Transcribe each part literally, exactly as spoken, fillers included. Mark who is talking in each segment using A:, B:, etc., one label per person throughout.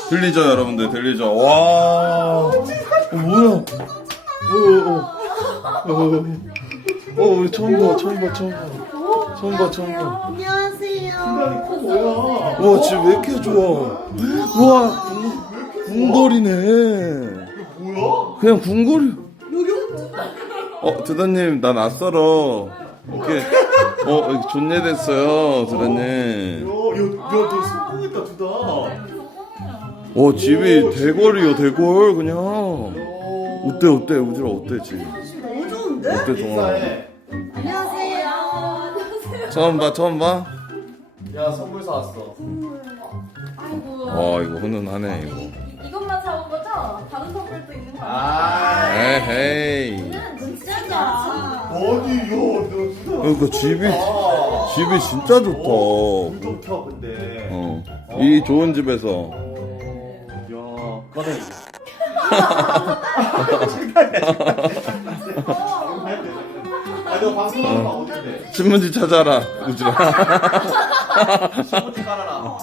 A: 들리죠 여러분들 들리죠? 와 어, 뭐야? 어어어 어, 처음 봐 처음 봐 처음 봐 처음 봐 처음 봐.
B: 안녕하세요.
A: 와 집 왜 이렇게 좋아? 우와 궁궐이네.
C: 뭐야?
A: 그냥 궁궐이. 어 드다님 나 낯설어. 이렇게 어 이렇게 존예됐어요 드다님.
C: 야야너 성공했다 두다.
A: 와 집이 대궐이요 대궐 그냥. 어때 어때 우주라 어때 집?
B: 너무 좋은데?
A: 어때 좋아?
C: 인사해.
B: 안녕하세요.
A: 처음 봐 처음 봐?
C: 야 선물 사왔어.
D: 아이고.
A: 와 이거 훈훈하네 이거.
D: 이, 이것만 사온 거죠? 다른 선물도 있는 거
C: 아.
D: 아니에요?
A: 에헤이.
B: 진짜야.
C: 어디 야너 두다.
A: 그러니까 집이
C: 아.
A: 집이 진짜 좋다.
C: 불좀 켜 근데.
A: 어. 이 좋은 집에서
C: 야 꺼내. 아너 방송하는 거 어딘데?
A: 신문지 찾아라 우주라.
C: 신문지 깔아라.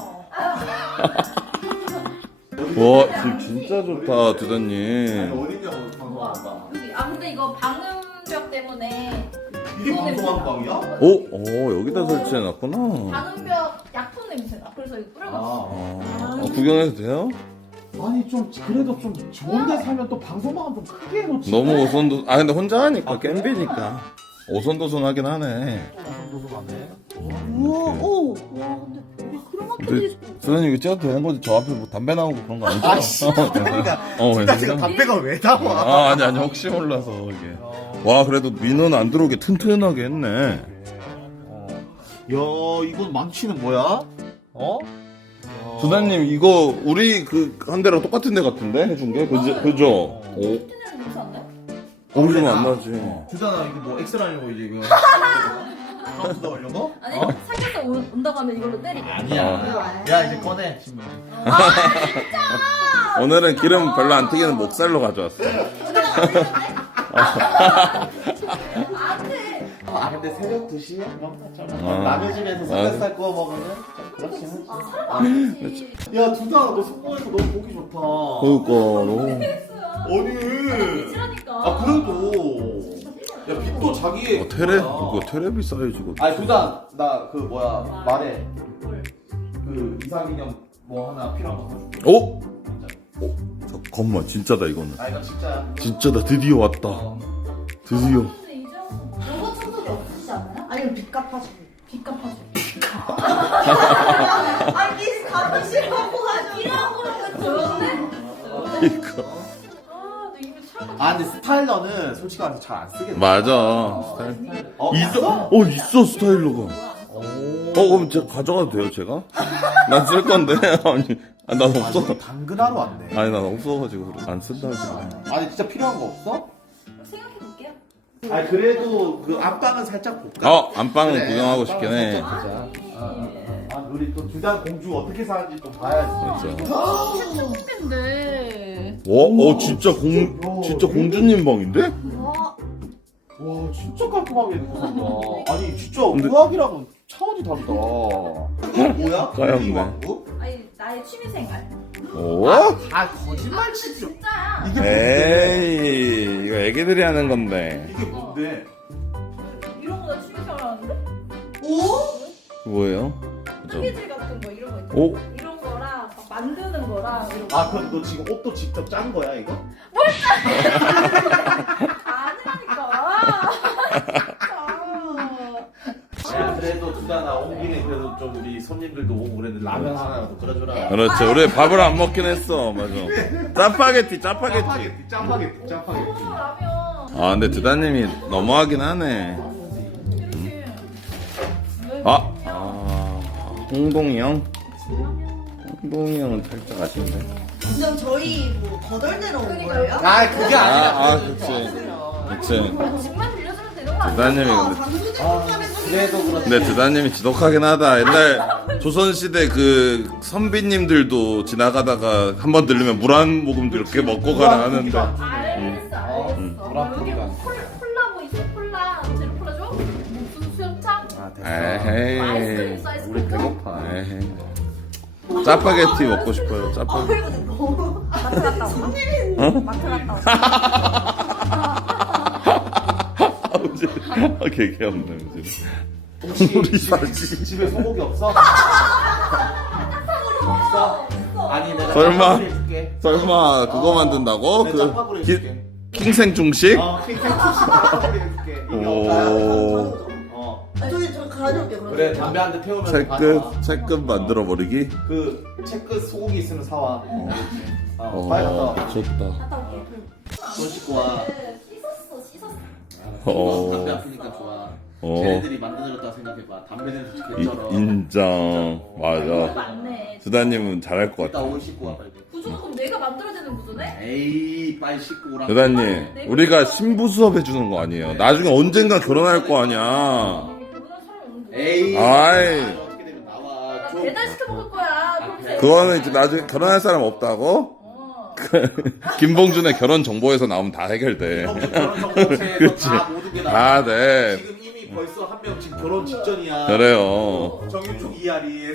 A: 와 집 진짜 좋다
C: 아니
A: 두다님.
C: 어딨냐고 방송한다.
D: 여기, 아 근데 이거 방음벽 때문에
C: 이게 방송하는 방이야?
A: 오, 오 여기다 설치해놨구나.
D: 방음벽 약품 냄새나. 그래서 이거 뿌려봤어.
C: 아.
A: 어, 구경해도 돼요?
C: 아니 좀 그래도 좀 좋은데 살면 또 방송망은 좀 크게 해놓지.
A: 너무 오손도 아 근데 혼자 하니까 겜비니까 오손도손하긴 하네.
C: 도서관에.
B: 우와, 오. 와, 근데 야, 크로마키도 있고.
A: 선생님 이거 찍어도 되는 거지? 저 앞에 뭐 담배 나오고 그런 거 아니죠?
C: 아씨.
A: 어,
C: 나
A: 괜찮아.
C: 지금 담배가 왜 나와?
A: 아 아니 아니 혹시 몰라서 이게. 와 그래도 민원 안 들어오게 튼튼하게 했네.
C: 야 이건 망치는 뭐야? 어?
A: 수사님 이거 우리 그 한 대랑 똑같은 데 같은데 해준 게 그죠? 그죠? 오,
D: 튀는 냄새 안 나요?
A: 엄청 안 나지.
C: 주잖아 이거 뭐 엑스라려고 이제 이거. 카운트다 올려고?
D: 아니 살면서 온- 온다고 하면 이걸로 때리고.
C: 아니야. 야 이제 꺼내 신문.
A: 오늘은 기름 별로 안 튀기는 목살로 가져왔어.
C: 아 근데 새벽 두 시에
A: 아.
C: 남의 집에서 삼겹살 구워 먹으면 좀 그렇긴 하지. 야 두다 너 성공해서 너무 보기 좋다.
A: 그러니까 너무.
C: 아니.
D: 싫으니까.
C: 아 그래도 야 빛도 자기의
A: 어, 테레 이거 테레비 사이즈거든.
C: 아니 두다 나 그 뭐야 말해 그 이상기념 뭐 하나 필요한 거 사줄게.
A: 오? 오 잠깐만 진짜다 이거는.
C: 아 이건 진짜야.
A: 진짜다 드디어 왔다.
C: 어.
A: 드디어.
D: 근데 이제
B: 요거 청소기 없으시지 않나요? 아니면 빚 갚아주고.
D: 빚 갚아주기.
B: 아니, 갚기 싫어하고 하죠.
D: 필요한 거는 좋은데?
A: 이거.
D: 아, 너 이미 차가.
C: 아 근데 스타일러는 솔직히 말해서 잘 안 쓰겠네.
A: 맞아. 스타일.
C: 어
A: 있어? 어 있어 스타일러가.
C: 오.
A: 어 그럼 제가 가져가도 돼요 제가? 난 쓸 건데 아니 아, 난 없어.
C: 아니, 당근하러 왔네.
A: 아니 난 없어가지고 그래. 안 쓴다 지금.
C: 아니 진짜 필요한 거 없어?
D: 생각해볼게요.
C: 아니 그래도 그 안방은 살짝 볼까?
A: 어 안방은
C: 그래,
A: 구경하고
C: 안방은
A: 싶긴 해.
C: 살짝 보자. 아, 아, 아, 아, 우리 또 두단 공주 어떻게 사는지 좀 봐야지.
A: 진짜.
D: 근데.
A: 와, 어 진짜 공 진짜 공주님 방인데?
B: 와,
C: 와 진짜 깔끔하게 생겼다. 아니 진짜
A: 근데-
C: 의학이랑은 차원이 다르다. 뭐야?
A: 까였네.
C: 이 왕국?
D: 아니, 나의 취미생활.
A: 오?
C: 아 거짓말 치죠.
D: 진짜야.
C: 이게 뭔데?
A: 에이 이거 애기들이 하는 건데.
C: 이게 뭔데?
D: 이런 거 나 취미생활 하는데?
A: 뭐예요? 그죠?
D: 스케줄 같은 거 이런 거 있잖아.
A: 오?
D: 이런 거랑 막 만드는 거랑 이런 거.
C: 아 그럼 너 지금 옷도 직접 짠 거야 이거?
D: 아니라니까.
C: 아, 그래도 두다나 온 김에 그래도 좀 우리 손님들도 오고 그랬는데 라면 하나라도 끓여줘라.
A: 그렇지 우리 밥을 안 먹긴 했어 맞아. 짜파게티 짜파게티.
C: 짜파게티 짜파게티 짜파게티.
D: 어, 라면.
A: 아 근데 두다님이 너무하긴 하네. 아, 아 홍동이 형? 홍동이 형은 살짝 아쉽네.
B: 그냥 저희 뭐 거덜내러 온 거예요?
C: 아 그게
A: 아,
C: 아니라.
A: 아 그치 그치.
D: 집만 빌려주면 되는 거 아니야?
A: 두다님이
B: 아,
A: 근데
B: 장수진
C: 아,
B: 하면
C: 그래도 그렇지.
A: 근데 두다님이 지독하긴 하다. 옛날 조선시대 그 선비님들도 지나가다가 한 번 들리면 물 한 모금도 이렇게 먹고 가라 하는데.
D: 알겠어, 알겠어.
C: 음,
D: 뭐
C: 뭐라
D: 여기
C: 그러니까.
D: 뭐 콜라, 콜라 뭐 있어? 콜라 제로 콜라 줘? 무슨 수영장?
C: 아 됐어.
A: 에헤이.
D: 아이스크림 있어, 아이스크림.
C: 우리 배고파.
A: 에헤이. 짜파게티 먹고 싶어요. 짜파게티.
B: 이거 너무
D: 마트 갔다 와.
A: 어?
D: 마트 갔다 와.
A: 아버지. 아, 개 귀엽네, 아버지.
C: 혹시
A: 우리
C: 집-
A: 사지.
C: 집에 소고기 없어? 없어? 아니 내가
A: 설마?
C: 짬밥을 해줄게.
A: 설마 그거
C: 어,
A: 만든다고?
C: 내가
A: 그
C: 짬밥을 해줄게.
A: 킹생 중식?
C: 어, 킹킹 짬밥을 해줄게. 이게
A: 오.
C: 없다. 어.
B: 저기 저 가져올게 그럼.
C: 그래 담배 한 대 태우면서
A: 채끝
C: 가져와.
A: 채끝 만들어 버리기.
C: 그 채끝 소고기 있으면 사와. 어,
A: 어,
C: 빨리 갔다 와.
A: 좋다.
B: 갔다 올게.
C: 손 씻고 와.
D: 씻었어, 씻었어.
A: 어.
C: 담배 아프니까 좋아.
A: 어.
C: 쟤네들이 만들어줬다 생각해봐. 담배 냄새
A: 이,
C: 좋겠잖아.
A: 인정. 맞아.
D: 맞네.
A: 두다님은 잘할 것
C: 이따
A: 같아.
C: 옷 씻고 와 빨리.
D: 구조는 그럼 내가 만들어야 되는 구조네?
C: 에이 빨리 씻고 오라.
A: 두다님, 우리가 신부 수업 해주는 거 아니에요. 나중에 언젠가 결혼할 거 아니야.
D: 결혼한 사람 없는데.
C: 에이.
A: 아이.
C: 어떻게 되면 나와.
D: 나
C: 좀.
D: 배달 시켜 먹을 거야. 평생.
A: 그거는 이제 나중에 결혼할 사람 없다고?
D: 어.
A: 김봉준의 결혼 정보에서 나오면 다 해결돼.
C: 결혼 정보체에서
A: 그치.
C: 다 모든 게
A: 다
C: 나와.
A: 돼.
C: 지금 이미 벌써 한 명 지금 결혼 직전이야.
A: 그래요.
C: 정윤종 이하리.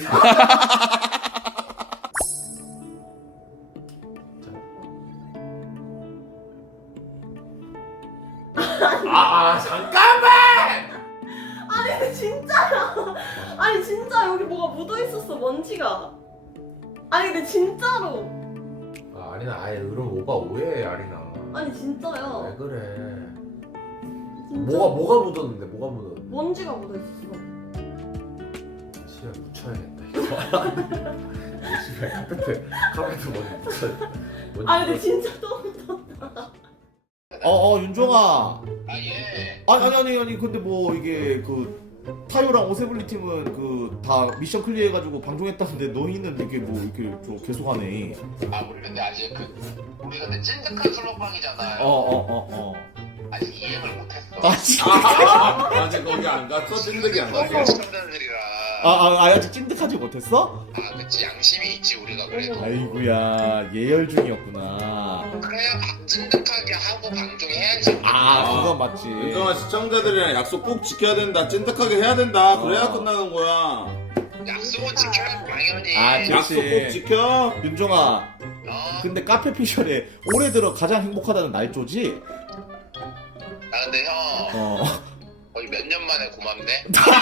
C: 아, 아 잠깐만.
B: 아니 근데 진짜야. 아니 진짜 여기 뭐가 묻어 있었어 먼지가. 아니 근데 진짜로.
E: 아, 아리나 아예 그럼 오빠 오해해 아리나.
B: 아니
E: 왜
B: 진짜요.
E: 그래?
B: 진짜.
E: 뭐가 뭐가 묻었는데 뭐가 묻었는데?
B: 먼지가 묻어 있었어.
E: 시간 묻혀야겠다 이거. 시간 카페트 카페트 먼지 묻혀. 먼지
B: 아니 근데
E: 묻었어.
B: 진짜 또 묻었다.
C: 어, 어, 윤종아.
F: 아 예.
C: 아니, 아니, 아니, 아니, 근데 뭐, 이게, 그, 타요랑 오세블리 팀은 그, 다 미션 클리어 해가지고 방송했다는데, 너희는 이렇게 뭐, 이렇게 좀 계속 하네.
F: 아 우리 근데 아직 그 우리 근데 찐득한 솔로방이잖아요.
C: 어, 어, 어, 어.
F: 아직 이행을 못했어.
C: 아, 진짜.
A: 아직 거기 안 갔어? 찐득이 안 갔어?
F: 시청자들이라.
C: 아, 아, 아, 아직 찐득하지 못했어?
F: 아 그치 양심이 있지 우리가 그래도.
C: 아이고야, 예열 중이었구나.
F: 그래야 찐득하게 하고 방송해야지.
C: 아, 그건 맞지.
A: 윤정아, 시청자들이랑 약속 꼭 지켜야 된다. 찐득하게 해야 된다. 그래야 끝나는 거야.
F: 약속은 지켜야 당연히.
C: 아, 저-
A: 약속 꼭 지켜.
C: 윤종아,
F: 어?
C: 근데 카페 피셜에 올해 들어 가장 행복하다는 날조지?
F: 아 근데 형
C: 어.
F: 거의 몇 년 만에 고맙네.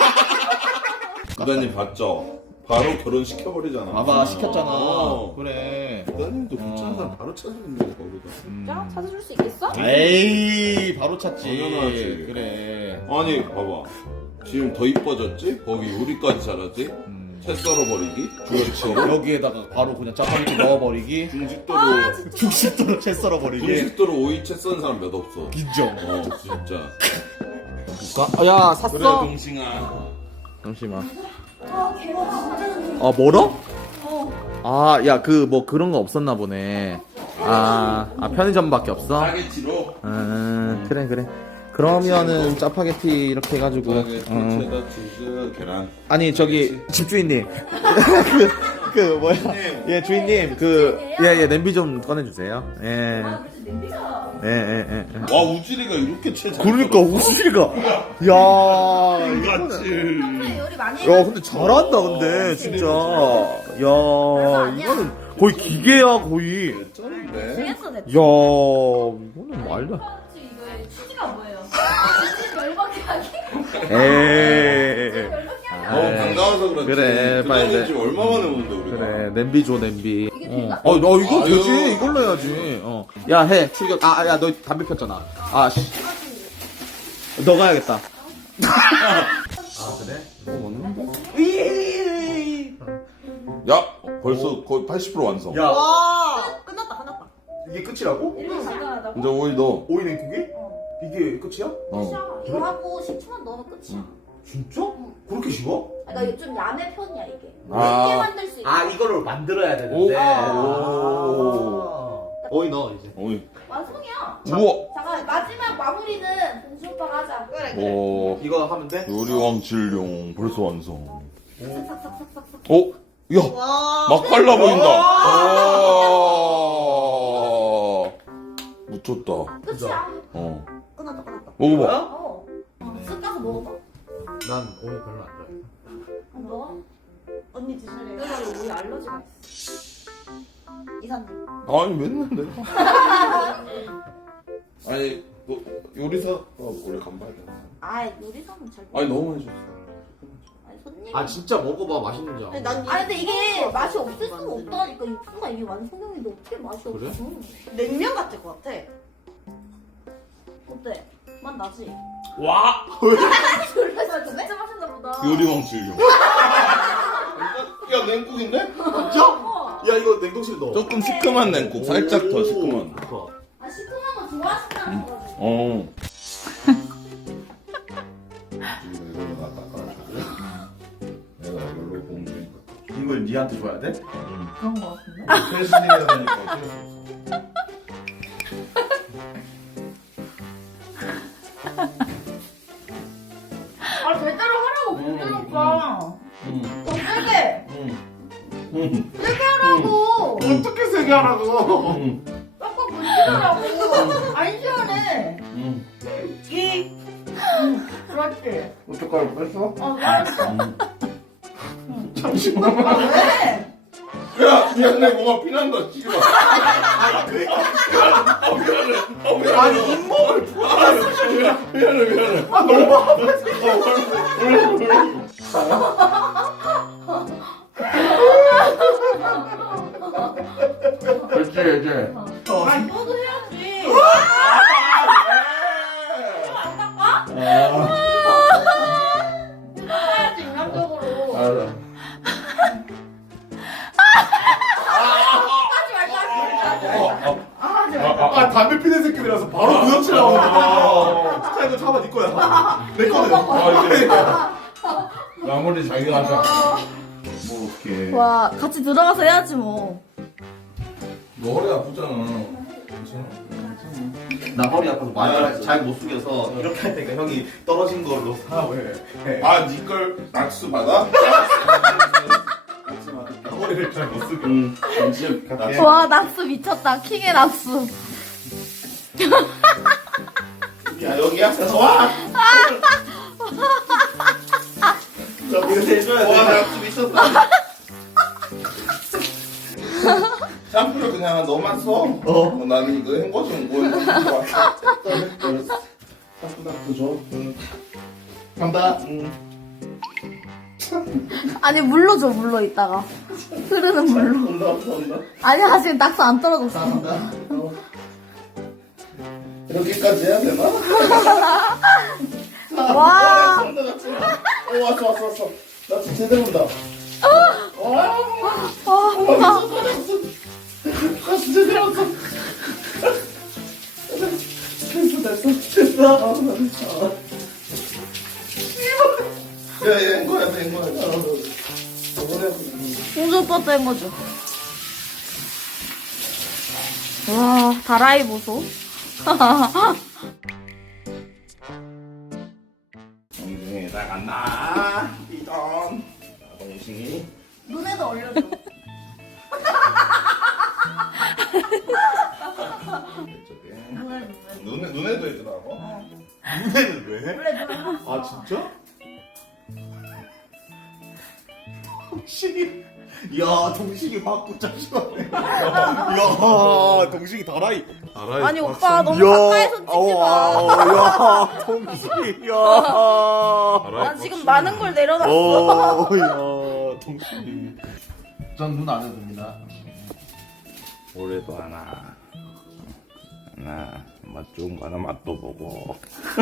A: 두다님 봤죠? 바로 결혼 시켜버리잖아.
C: 봐봐, 시켰잖아.
A: 어.
C: 그래.
A: 두다님도 귀찮은
C: 어.
A: 사람 바로 찾아준다, 거기다.
B: 진짜? 찾아줄 수 있겠어?
C: 에이, 바로 찾지.
A: 당연하지.
C: 그래.
A: 아니, 봐봐. 지금 더 이뻐졌지? 거기 요리까지 잘하지?
C: 음.
A: 채 썰어버리기?
C: 그렇지.
A: 중식도로?
C: 여기에다가 바로 그냥 짜파게티 넣어버리기.
A: 중식도로,
C: 중식도로 채 썰어버리기.
A: 중식도로 오이 채 썬 사람 몇 없어.
C: 인정.
A: 어, 진짜.
C: 아, 야, 샀어?
A: 그래, 동싱아.
C: 잠시만.
B: 아 개가 진짜.
C: 아, 멀어?
B: 어.
C: 아, 야, 그, 뭐, 그런 거 없었나 보네. 아, 아 편의점밖에 없어?
A: 짜게치로.
C: 음, 그래, 그래. 그러면은 짜파게티 이렇게 해가지고.
A: 짜게치,
C: 어.
A: 체다, 치즈, 계란.
C: 아니, 저기, 집주인님. 그, 그, 뭐야. 예, 주인님. 그, 예, 예, 냄비 좀 꺼내주세요. 예.
D: 아, 그래서 냄비가.
C: 예, 예, 예. 예.
A: 와, 우지리가 이렇게 채 잘.
C: 그러니까, 우수리가. 야, 이거는.
A: 같이.
D: 평소에 요리 많이
C: 야,
D: 해가지고.
C: 근데 잘한다, 근데, 진짜. 야,
D: 아니야.
C: 이거는 거의 기계야, 거의.
A: 쩔은데?
D: 됐어, 됐어.
C: 야, 이거는 말도 안
D: 그렇지, 이거 취지가 뭐예요? 취지 열받게 하기?
C: 에이.
D: 열받게 하기?
A: 너무
C: 에이.
A: 반가워서 그렇지.
C: 그래, 빨리
A: 그다음에
C: 내-
A: 지금 얼마 만에 오는데, 우리가.
C: 그래, 냄비 줘, 냄비.
D: 이게
C: 어,
D: 될까?
C: 어, 너 이거
A: 아유.
C: 되지? 이걸로 해야지. 어. 야, 해. 출격. 아, 야, 너 담배 폈잖아. 아, 씨. 너가 해야겠다.
E: 아 그래?
A: 야, 벌써 거의 팔십 퍼센트 완성.
C: 야,
B: 와 끝났다 끝났다.
C: 이게 끝이라고?
D: 이렇게 간단하다고?
A: 이제 오이 넣어.
C: 오이 냉국이?
D: 어.
C: 이게 끝이야?
A: 어.
B: 이거 하고 식초만 넣으면 끝이야.
C: 진짜? 그렇게 쉬워?
B: 그러니까 좀 야매 편이야 이게.
A: 아.
B: 쉽게 만들 수 있어.
E: 아 이거를 만들어야
A: 오.
E: 되는데.
A: 오.
E: 아.
C: 오이 넣어, 이제.
A: 오이.
D: 완성이야.
A: 우와.
B: 잠깐 마지막 마무리는 봉수 오빠가 하자. 그래
A: 오.
C: 이거 하면 돼?
A: 요리왕 진룡 벌써 완성.
B: 삭삭삭삭삭.
A: 어? 야,
B: 와.
A: 막 빨라 보인다. 와. 묻혔다.
B: 끝이야.
A: 어.
B: 끝났다 끝났다.
A: 먹어봐.
B: 어. 어. 쓱 가서 먹어봐.
E: 난 오이 별로 안 좋아해.
B: 안 먹어? 언니 언니 드실래요? 그래서 우리 알러지가 있어. 이사님.
A: 아니 맨날 내가. 아니 뭐 요리사 어 원래 간봐야 되나?
B: 아 요리사는 잘.
A: 아니 너무 많이 줬어.
B: 아니 손님.
E: 아 진짜 먹어봐 맛있는지
B: 아니,
E: 알아.
B: 난 아 근데 이게 맛이 없을 수가 없다니까. 육수가 이게 완성형인데 어떻게 맛이
E: 그래?
B: 없어? 냉면 같을 것 같아. 어때? 맛 나지?
E: 와.
B: 졸라 진짜 맛있나 보다.
A: 요리왕 즐겨. 야 냉국인데?
E: 야? 야 이거 냉동실 넣어.
A: 조금 시큼한 냉국, 살짝 더 시큼한.
E: 오.
B: 아 시큼한 거 좋아하신다는 거지.
A: 어. 내가 이걸로 공주.
C: 이걸 니한테 줘야 돼?
B: 그런 거 같은데?
C: 최신이라 하니까 어쩔 수 없어.
B: 아 제대로 하라고 공준 오빠.
C: 응.
B: 더 세게.
C: 응.
A: 응.
B: 세게 하라고.
C: 어떻게 세게 하라고?
A: 응.
B: 빡빡 붙이라고. 안 시원해.
A: 응.
B: 이. 응, 그렇지.
C: 어떡하라고 뺐어?
B: 어 알았어.
C: 잠시만.
B: 아 왜?
A: 야, 미안해, 뭐가 피난다, 씨발.
C: 아 그래?
A: 아, 미안해. 아, 미안해.
C: 아니 잇몸을
A: 아, 미안해, 미안해, 미안해.
C: 아 너무 아파.
A: 원래, 원래. 그렇지, 이제.
B: 아니 너도 해야지. 안 닦아? 해야지 인간적으로.
A: 알아.
B: 하지 말자. 하지 말자.
A: 어,
B: 아, 하지 말자.
C: 아 담배 피는 새끼들이라서 바로 구역질 나오는 거야. 진짜 이거 잡아 네 거야. 내 거는.
A: 아, 이제. 나머지 자기가 하자.
C: 뭐 어떡해.
B: 와 같이 들어가서 해야지 뭐.
A: 너 허리 아프잖아. 괜찮아?
C: 나 허리 아파서 말을 잘 못 숙여서 이렇게 할 때니까 형이 떨어진 걸로 사업을 해.
A: 아, 니걸 낙수 받아?
C: 허리를 잘 못 숙여.
A: 응. 잠시 갔다.
B: 와 낙수 미쳤다. 킹의 낙수.
C: 야 여기야? 와! 저 이거 해줘야 돼.
A: 와, 낙수 미쳤다. 샴푸를 그냥 너만 써. 어. 나는 이거 헹궈주는 거. 샴푸 낙수 줘. 응.
C: 간다. 응.
B: 아니 물로 줘 물로 이따가. 흐르는 물로.
C: 온다 온다 온다.
B: 아니야 지금 낙수 안 떨어졌어.
C: 간다. 어.
A: 이렇게까지 해야 되나?
B: 와.
A: 어, 왔어, 왔어, 왔어. 낙수 제대로 온다. 낙수 제대로 왔어. 됐어, 됐어, 됐어. 야, 얘 앵거야, 앵거야.
B: 공주 오빠 뗀 거죠. 와 다라이 보소.
A: 동생이 나간다. 이동. 동생이.
B: 눈에도 올려줘.
A: 눈에 눈에도 있더라고.
C: 눈에는 왜?
B: 원래 눈에
C: 아 진짜? 동식이. 야 동식이 바꾸 잠시만요. 야 동식이 다라이. 다라이.
B: 아니 오빠 너무 가까이서 찍지 마.
C: 야 동식이. 야.
B: 나 지금 많은 걸 내려놨어.
C: 어, 야 동식이. 전 눈 안 해도 됩니다.
A: 올해도 하나. 하나. 맛 좋은 거 하나 맛도 보고.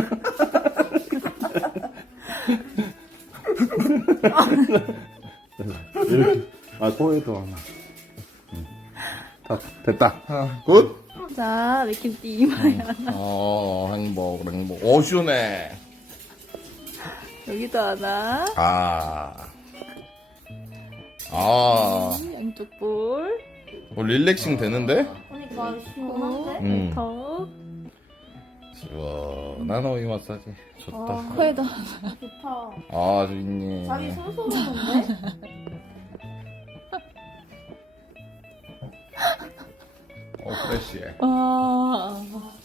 A: 아, 코에도 하나. 응. 다, 됐다. 굿?
B: 자 맥킴띠 이마야.
A: 어, 행복, 행복. 오, 시원해.
B: 여기도 하나.
A: 아. 아.
B: 양쪽 볼.
A: 뭐, 릴렉싱 되는데?
B: 그러니까 시원한데?
A: 음.
B: 더.
A: 시원한 오이 마사지. 좋다.
B: 코에도 하나. 좋다.
A: 아, 주인님.
B: 자기 손소리인데?
A: 어, 프레시해.
B: 아.